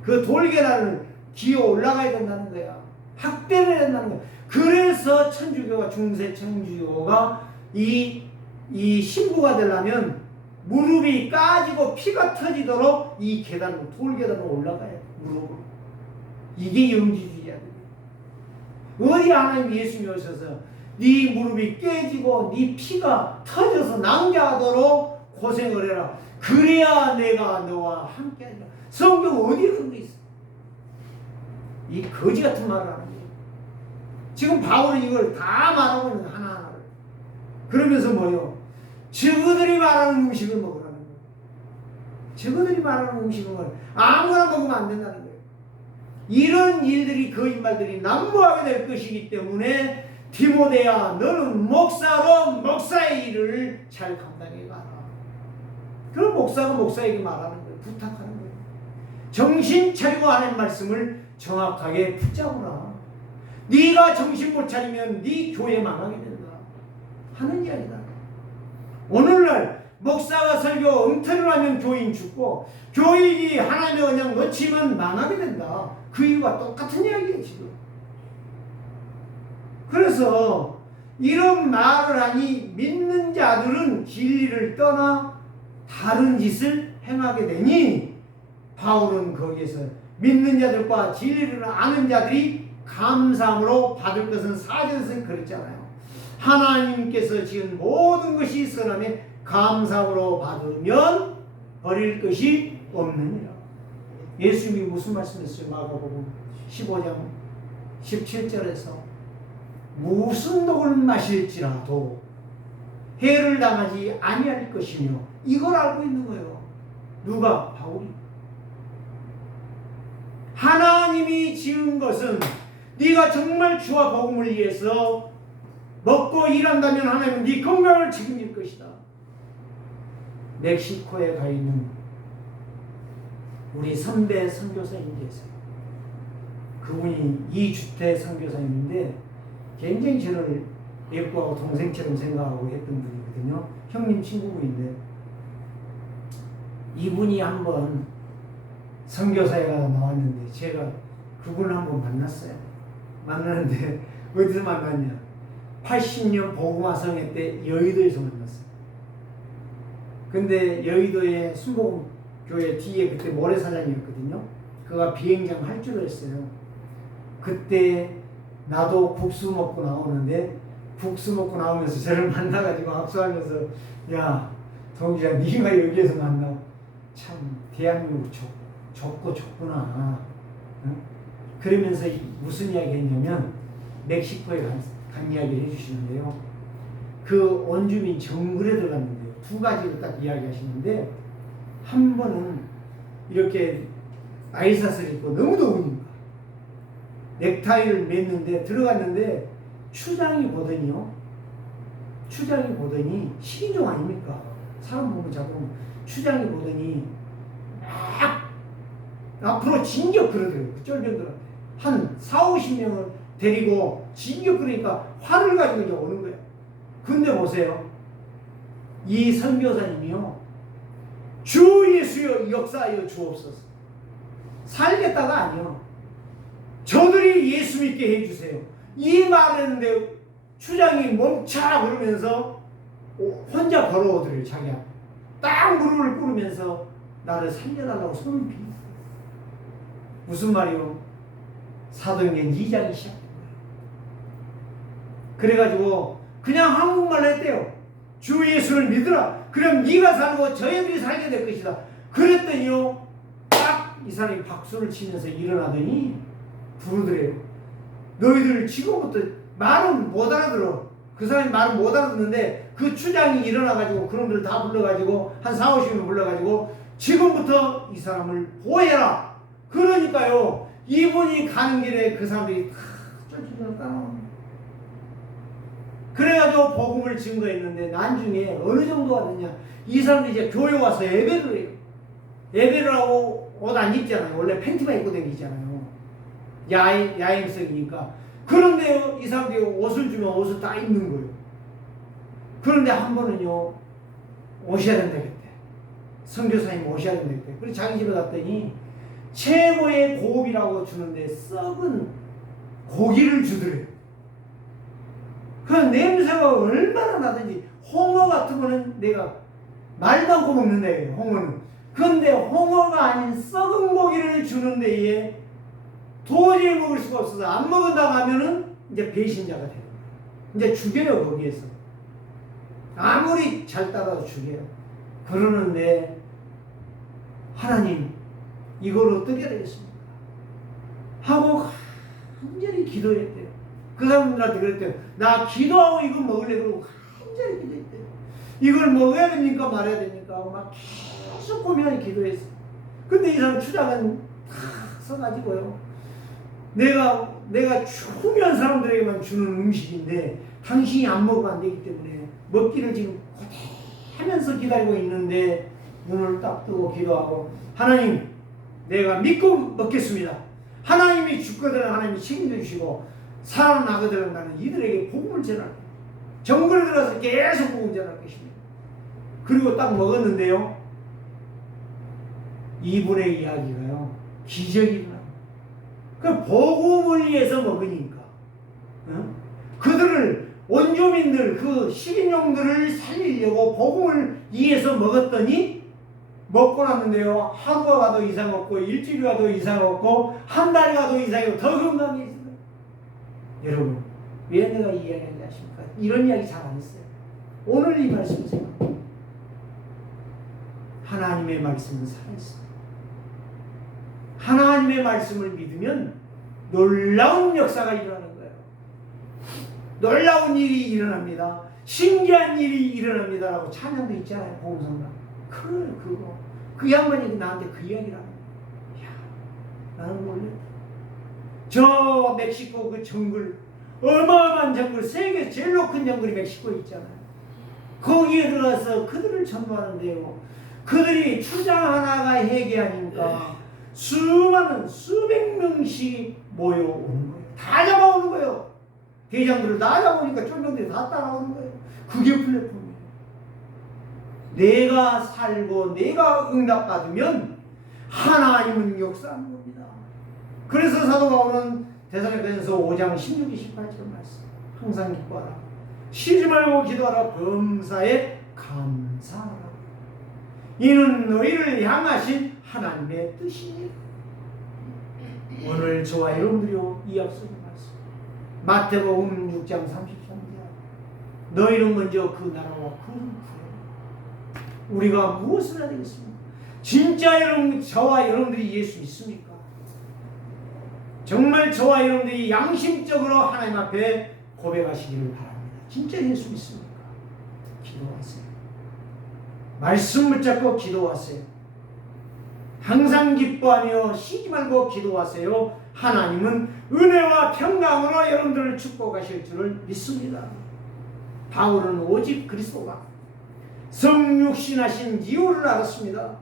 그 돌계단을 기어 올라가야 된다는 거야. 학대를 해야 된다는 거야. 그래서 천주교가 중세 천주교가 이 신부가 되려면 무릎이 까지고 피가 터지도록 이 계단으로 돌계단으로 올라가야 돼. 무릎으로. 이게 영지주의자들이에요. 어디 하나님 예수님이 오셔서 네 무릎이 깨지고 네 피가 터져서 낭자하도록 고생을 해라. 그래야 내가 너와 함께하리라. 성경 어디에 그런 게 있어? 이 거지 같은 말을 하는 거예요. 지금 바울은 이걸 다 말하고 있는 하나하나를. 그러면서 뭐요? 저그들이 말하는 음식을 먹으라는 거예요. 저그들이 말하는 음식은 아무나 먹으면 안 된다는 거예요. 이런 일들이 거짓말들이 난무하게 될 것이기 때문에 디모데야 너는 목사로 목사의 일을 잘 감당해 가라. 그럼 목사가 목사에게 말하는 거예요. 부탁하는 거예요. 정신 차리고 하는 말씀을 정확하게 붙잡으라. 네가 정신 못 차리면 네 교회 망하게 된다 하는 이야기다. 오늘날 목사가 설교 엉터리로 하면 교인 죽고 교인이 하나님의 언약 놓치면 망하게 된다. 그 이유가 똑같은 이야기예요 지금. 그래서 이런 말을 하니 믿는 자들은 진리를 떠나 다른 짓을 행하게 되니 바울은 거기에서 믿는 자들과 진리를 아는 자들이 감사함으로 받을 것은 4절에서 그랬잖아요. 하나님께서 지은 모든 것이 선함에 감사함으로 받으면 버릴 것이 없느니라. 예수님이 무슨 말씀했어요? 마가복음 15장 17절에서 무슨 독을 마실지라도 해를 당하지 아니할 것이며 이걸 알고 있는 거예요. 누가? 바울이. 하나님이 지은 것은 네가 정말 주와 복음을 위해서 먹고 일한다면 하나님은 네 건강을 책임질 것이다. 멕시코에 가 있는 우리 선배 선교사님 계세요. 그분이 이주태 선교사님인데 굉장히 저를 예쁘고 동생처럼 생각하고 했던 분이거든요. 형님 친구분인데 이분이 한번 선교사회가 나왔는데 제가 그분을 한번 만났어요. 만나는데 어디서 만났냐? 80년 복음화성회 때 여의도에서 만났어요. 근데 여의도에 순복음교회 뒤에 그때 모래사장이었거든요. 그가 비행장 할 줄 알았어요. 그때 나도 국수 먹고 나오는데 국수 먹고 나오면서 저를 만나가지고 악수하면서 야 동기야 네가 여기에서 만나 참 대한민국 좁고 좁구나. 응? 그러면서 무슨 이야기 했냐면 멕시코에 간 이야기를 해주시는데요. 그 원주민 정글에 들어갔는데요. 두 가지를 딱 이야기하시는데 한 번은 이렇게 나이샷을 입고 너무 더우니까 넥타이를 맸는데 들어갔는데 추장이 보더니 식인종 아닙니까? 사람 보면 자꾸 추장이 보더니 막 앞으로 진격 그러더라고요. 그 쫄병들한테 한 40-50명을 데리고 진격 그러니까 화를 가지고 이제 오는 거예요. 근데 보세요. 이 선교사님이요. 주 예수여 역사하여 주옵소서. 살겠다가 아니요. 저들이 예수 믿게 해주세요. 이 말을 했는데 추장이 멈춰 그러면서 혼자 걸어오더래요. 자기야. 딱 무릎을 꿇으면서 나를 살려달라고 손을 빌어. 무슨 말이요? 사도행전 2장이 시작된 거예요. 그래가지고 그냥 한국말로 했대요. 주 예수를 믿으라. 그럼 네가 살고 저희들이 살게 될 것이다. 그랬더니요. 딱 이 사람이 박수를 치면서 일어나더니 부르더래요. 너희들 지금부터 말은 못 알아들어. 그 사람이 말은 못 알아듣는데 그 추장이 일어나가지고 그놈들 다 불러가지고 한 40-50명 불러가지고 지금부터 이 사람을 보호해라. 그러니까요. 이분이 가는 길에 그 사람들이 다 쫓아졌다. 그래가지고 복음을 증거했는데 나중에 어느 정도가 되냐. 이 사람들이 이제 교회 와서 예배를 해요. 예배를 하고 옷 안 입잖아요. 원래 팬티만 입고 다니잖아요. 야행성이니까. 그런데 이 사람들이 옷을 주면 옷을 다 입는 거예요. 그런데 한 번은요. 오셔야 된다 그랬대. 선교사님 오셔야 된다 그랬대. 그래서 자기 집에 갔더니 최고의 고급이라고 주는데 썩은 고기를 주더래요. 그 냄새가 얼마나 나든지. 홍어 같은 거는 내가 말도 않고 먹는다 이거예요. 홍어는. 그런데 홍어가 아닌 썩은 고기를 주는 데에 도저히 먹을 수가 없어서 안 먹은다고 하면은 이제 배신자가 돼요. 이제 죽여요, 거기에서. 아무리 잘 따라도 죽여요. 그러는데 하나님 이걸 어떻게 되겠습니까? 하고 간절히 기도했대요. 그 사람들한테 그랬대요. 나 기도하고 이거 먹으려 그러고 간절히 기도했대요. 이걸 먹어야 됩니까 말아야 됩니까 하고 막 계속 고민하니 기도했어요. 근데 이 사람 주장은 다 써가지고요. 내가 중요한 사람들에게만 주는 음식인데 당신이 안 먹으면 안 되기 때문에 먹기를 지금 고대하면서 기다리고 있는데 눈을 딱 뜨고 기도하고 하나님 내가 믿고 먹겠습니다. 하나님이 죽거든 하나님이 책임져 주시고 살아나거든 나는 이들에게 복음을 전할 거예요. 정글에 들어가서 계속 복음 전할 것입니다. 그리고 딱 먹었는데요. 이분의 이야기가요. 기적이 일어납니다. 그 복음을 위해서 먹으니까 그들을 원주민들 그 식인종들을 살리려고 복음을 위해서 먹었더니 먹고 났는데요. 하루가 가도 이상 없고 일주일이 가도 이상 없고 한 달이 가도 이상이 없고 더 건강해집니다. 여러분 왜 내가 이 이야기하는지 아십니까? 이런 이야기 잘 안 했어요. 오늘 이 말씀을 생각합니다. 하나님의 말씀은 살아있습니다. 하나님의 말씀을 믿으면 놀라운 역사가 일어나는 거예요. 놀라운 일이 일어납니다. 신기한 일이 일어납니다라고 찬양도 있잖아요. 복음성가. 그거 그 양반이 나한테 그 이야기를 하는 거예요. 야, 나는 몰랐다. 저 멕시코 그 정글 어마어마한 정글 세계 제일로 큰 정글이 멕시코에 있잖아요. 거기에 들어가서 그들을 전도하는데요. 그들이 추장 하나가 해계하니까 수많은 수백 명씩 모여오는 거예요. 다 잡아오는 거예요. 대장들을 다 잡아오니까 쫄병들이 다 따라오는 거예요. 그게 플랫폼이에요. 내가 살고 내가 응답받으면 하나님은 역사하는 겁니다. 그래서 사도 바울은 데살로니가전서 5장 16, 18절 말씀 항상 기뻐하라. 쉬지 말고 기도하라. 범사에 감사하라. 이는 너희를 향하신 하나님의 뜻입니다. 오늘 저와 여러분들이 이 약속을 말씀 마태복음 6장 33절 너희는 먼저 그 나라와 그를 구하라. 우리가 무엇을 해야 되겠습니까? 진짜 여러분 저와 여러분들이 예수 믿습니까? 정말 저와 여러분들이 양심적으로 하나님 앞에 고백하시기를 바랍니다. 진짜 예수 믿습니까? 기도하세요. 말씀 붙잡고 기도하세요. 항상 기뻐하며 쉬지 말고 기도하세요. 하나님은 은혜와 평강으로 여러분들을 축복하실 줄을 믿습니다. 바울은 오직 그리스도가 성육신하신 이유를 알았습니다.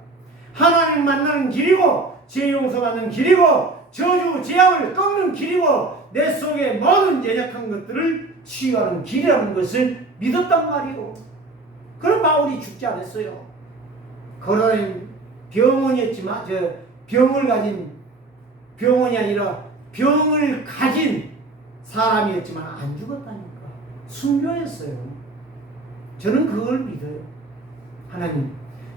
하나님 만나는 길이고 죄 용서받는 길이고 저주 재앙을 꺾는 길이고 내 속에 모든 연약한 것들을 치유하는 길이라는 것을 믿었단 말이에요. 그럼 바울이 죽지 않았어요. 걸어다니는 병원이었지만 병을 가진 병원이 아니라 병을 가진 사람이었지만 안 죽었다니까. 순교했어요. 저는 그걸 믿어요. 하나님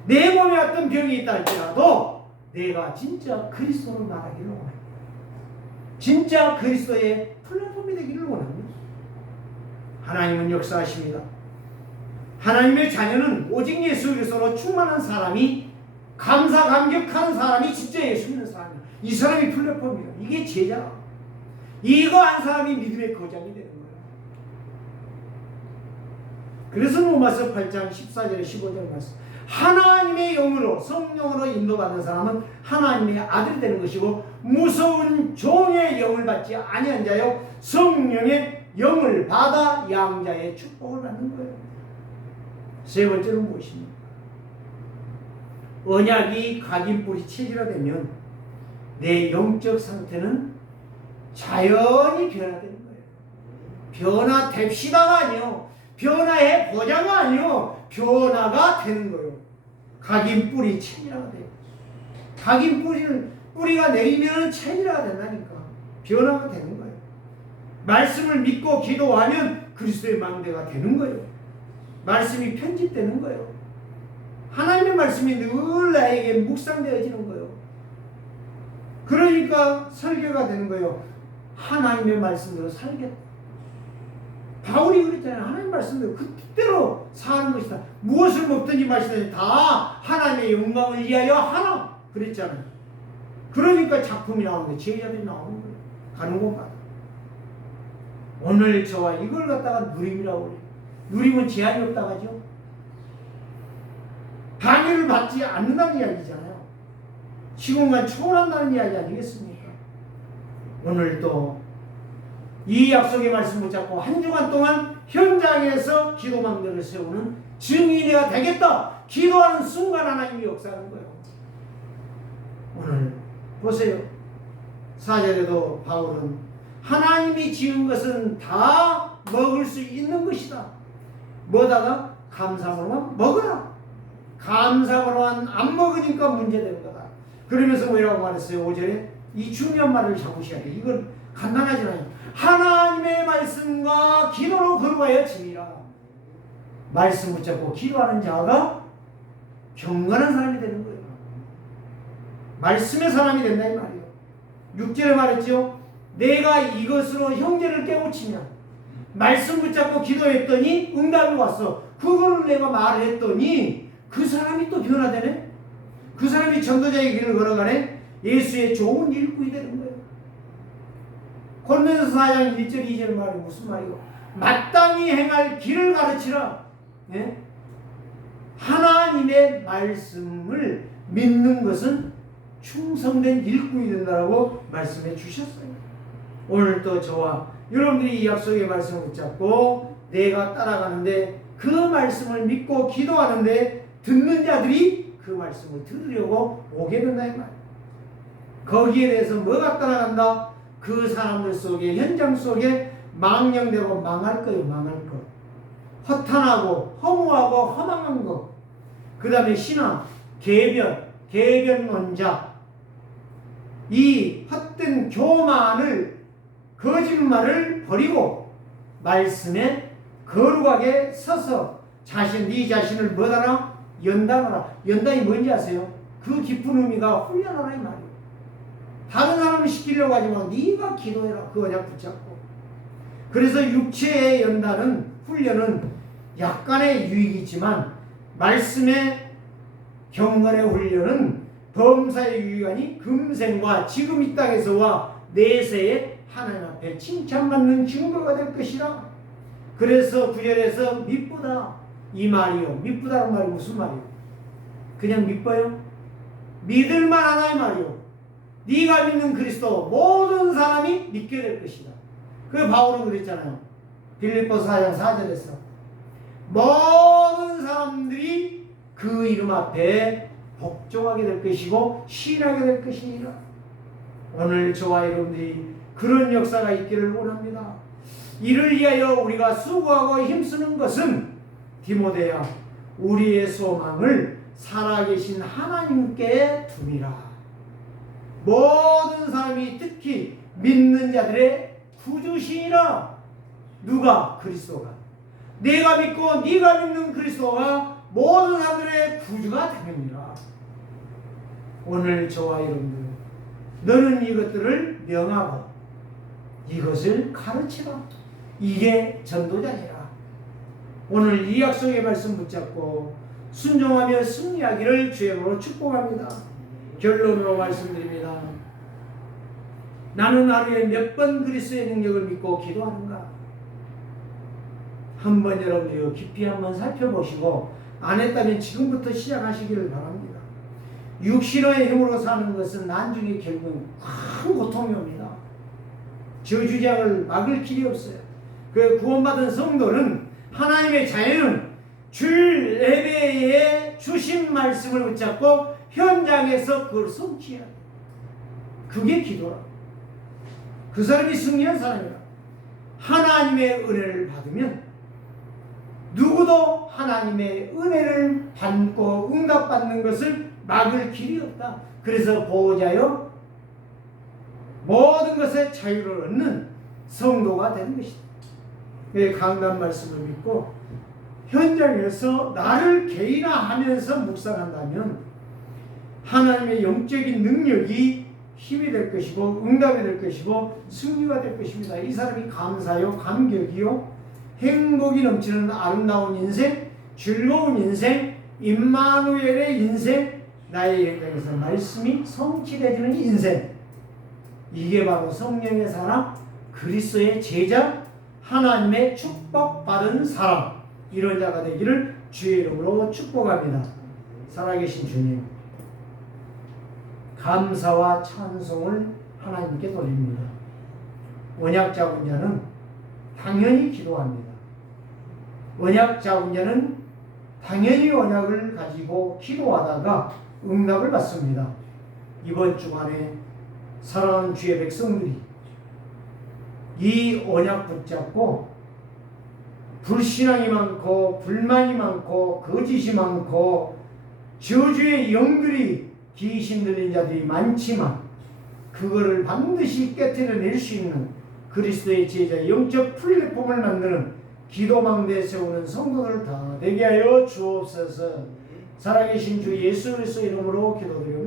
내 몸에 어떤 병이 있다 할지라도 내가 진짜 그리스도를 말하기를 원합니다. 진짜 그리스도의 플랫폼이 되기를 원합니다. 하나님은 역사하십니다. 하나님의 자녀는 오직 예수 그리스도로 충만한 사람이 감사 감격하는 사람이 진짜 예수 믿는 사람이에요. 이 사람이 플랫폼이에요. 이게 제자. 이거 한 사람이 믿음의 거장이 되는 거예요. 그래서 로마서 8장 14절에 15절 말씀. 하나님의 영으로 성령으로 인도받는 사람은 하나님의 아들이 되는 것이고 무서운 종의 영을 받지 아니한 자요 성령의 영을 받아 양자의 축복을 받는 거예요. 세 번째는 무엇입니까? 언약이 각인뿌리 체질화되면 내 영적 상태는 자연히 변화되는 거예요. 변화됩시다가 아니요. 변화해 보자가 아니요. 변화가 되는 거예요. 각인뿌리 체질화가 돼요. 뿌리가 내리면 체질화가 된다니까. 변화가 되는 거예요. 말씀을 믿고 기도하면 그리스도의 망대가 되는 거예요. 말씀이 편집되는 거예요. 하나님의 말씀이 늘 나에게 묵상되어지는 거예요. 그러니까 설교가 되는 거예요. 하나님의 말씀대로 살겠다. 바울이 그랬잖아요. 하나님 말씀대로 그때로 사는 것이다. 무엇을 먹든지 마시든지 다 하나님의 영광을 위하여 하라 그랬잖아요. 그러니까 작품이 나오는 거예요. 제자들이 나오는 거예요. 가는 곳마다. 오늘 저와 이걸 갖다가 누림이라고 그래요. 누림은 제한이 없다고 하죠. 방해를 받지 않는다는 이야기잖아요. 시공간 초월한다는 이야기 아니겠습니까? 오늘 또 이 약속의 말씀 붙잡고 한 주간 동안 현장에서 기도망대를 세우는 증인이가 되겠다. 기도하는 순간 하나님이 역사하는 거예요. 오늘 보세요. 4절에도 바울은 하나님이 지은 것은 다 먹을 수 있는 것이다. 뭐다가? 감사로만 먹어라. 감사로만 안 먹으니까 문제되는 거다. 그러면서 뭐라고 말했어요? 5절에 이 중요한 말을 잡으셔야 돼요. 이건 간단하지 않아요. 하나님의 말씀과 기도로 거룩하여 지니라. 말씀 붙잡고 기도하는 자가 경건한 사람이 되는 거예요. 말씀의 사람이 된다 이 말이에요. 6절에 말했죠. 내가 이것으로 형제를 깨우치면 말씀 붙잡고 기도했더니 응답이 왔어. 그거를 내가 말했더니 그 사람이 또 변화되네. 그 사람이 전도자의 길을 걸어가네. 예수의 좋은 일꾼이 되는 거예요. 고린도전서 4장 1절 2절 말이 무슨 말이고? 마땅히 행할 길을 가르치라. 예? 하나님의 말씀을 믿는 것은 충성된 일꾼이 된다라고 말씀해 주셨어요. 오늘 또 저와 여러분들이 이 약속의 말씀을 붙잡고 내가 따라가는데 그 말씀을 믿고 기도하는데 듣는 자들이 그 말씀을 들으려고 오게 된다 이 말이에요. 거기에 대해서 뭐가 따라간다? 그 사람들 속에 현장 속에 망령되고 망할 거예요. 망할 거. 허탄하고 허무하고 허망한 거. 그 다음에 신앙, 계변론자. 이 헛된 교만을 거짓말을 버리고 말씀에 거룩하게 서서 네 자신을 뭐하라? 연단하라. 연단이 뭔지 아세요? 그 깊은 의미가 훈련하라 이 말이에요. 다른 사람을 시키려고 하지 말고 네가 기도해라. 그거 그냥 붙잡고. 그래서 육체의 연단은 훈련은 약간의 유익이지만 말씀의 경건의 훈련은 범사의 유익이 아니 금생과 지금 이 땅에서와 내세에 하나님 앞에 칭찬받는 증거가 될 것이라. 그래서 9절에서 미쁘다 이 말이요. 미쁘다는 말이 무슨 말이요? 그냥 미뻐요? 믿을만하다 이 말이요. 네가 믿는 그리스도 모든 사람이 믿게 될 것이다. 그 바울은 그랬잖아요. 빌립보서 4장 4절에서 모든 사람들이 그 이름 앞에 복종하게 될 것이고 신하게 될 것이니라. 오늘 저와 여러분들이 그런 역사가 있기를 원합니다. 이를 위하여 우리가 수고하고 힘쓰는 것은 디모데야 우리의 소망을 살아계신 하나님께 둠이라. 모든 사람이 특히 믿는 자들의 구주시니라. 누가? 그리스도가. 내가 믿고 네가 믿는 그리스도가 모든 사람들의 구주가 되느니라. 오늘 저와 여러분들 너는 이것들을 명하고 이것을 가르치라. 이게 전도자니라. 오늘 이 약속의 말씀 붙잡고 순종하며 승리하기를 주의 이름으로 축복합니다. 결론으로 말씀드립니다. 나는 하루에 몇 번 그리스도의 능력을 믿고 기도하는가? 한번 여러분들 깊이 한번 살펴보시고 안 했다면 지금부터 시작하시기를 바랍니다. 육신의 힘으로 사는 것은 나중에 결국은 큰 고통이 옵니다. 저주장을 막을 길이 없어요. 그 구원받은 성도는 하나님의 자녀는 줄 예배에 주신 말씀을 붙잡고 현장에서 그걸 성취해야 돼요. 그게 기도라. 그 사람이 승리한 사람이라. 하나님의 은혜를 받으면 누구도 하나님의 은혜를 받고 응답받는 것을 막을 길이 없다. 그래서 보호자여 모든 것에 자유를 얻는 성도가 되는 것이다. 강단 말씀을 믿고 현장에서 나를 개인화하면서 묵상한다면 하나님의 영적인 능력이 힘이 될 것이고 응답이 될 것이고 승리가 될 것입니다. 이 사람이 감사요, 감격이요, 행복이 넘치는 아름다운 인생, 즐거운 인생, 임마누엘의 인생, 나의 여행에서 말씀이 성취되는 인생. 이게 바로 성령의 사람, 그리스도의 제자, 하나님의 축복받은 사람, 이런 자가 되기를 주의 이름으로 축복합니다. 살아계신 주님, 감사와 찬송을 하나님께 돌립니다. 언약 잡은 자는 당연히 기도합니다. 언약 잡은 자는 당연히 언약을 가지고 기도하다가 응답을 받습니다. 이번 주간에 사랑하는 주의 백성들이 이 언약 붙잡고 불신앙이 많고 불만이 많고 거짓이 많고 저주의 영들이 귀신 들린 자들이 많지만 그거를 반드시 깨트려낼 수 있는 그리스도의 제자 영적 플랫폼을 만드는 기도망대 세우는 성도들 다 되게 하여 주옵소서. 살아계신 주 예수 그리스도 이름으로 기도드립니다.